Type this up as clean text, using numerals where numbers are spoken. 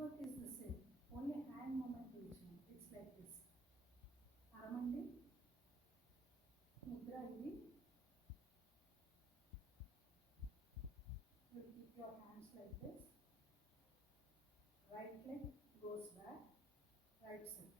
footwork is the same. Only hand movement will change. It's like this. Aramandi, mudra idi. You keep your hands like this. Right leg goes back. Right side.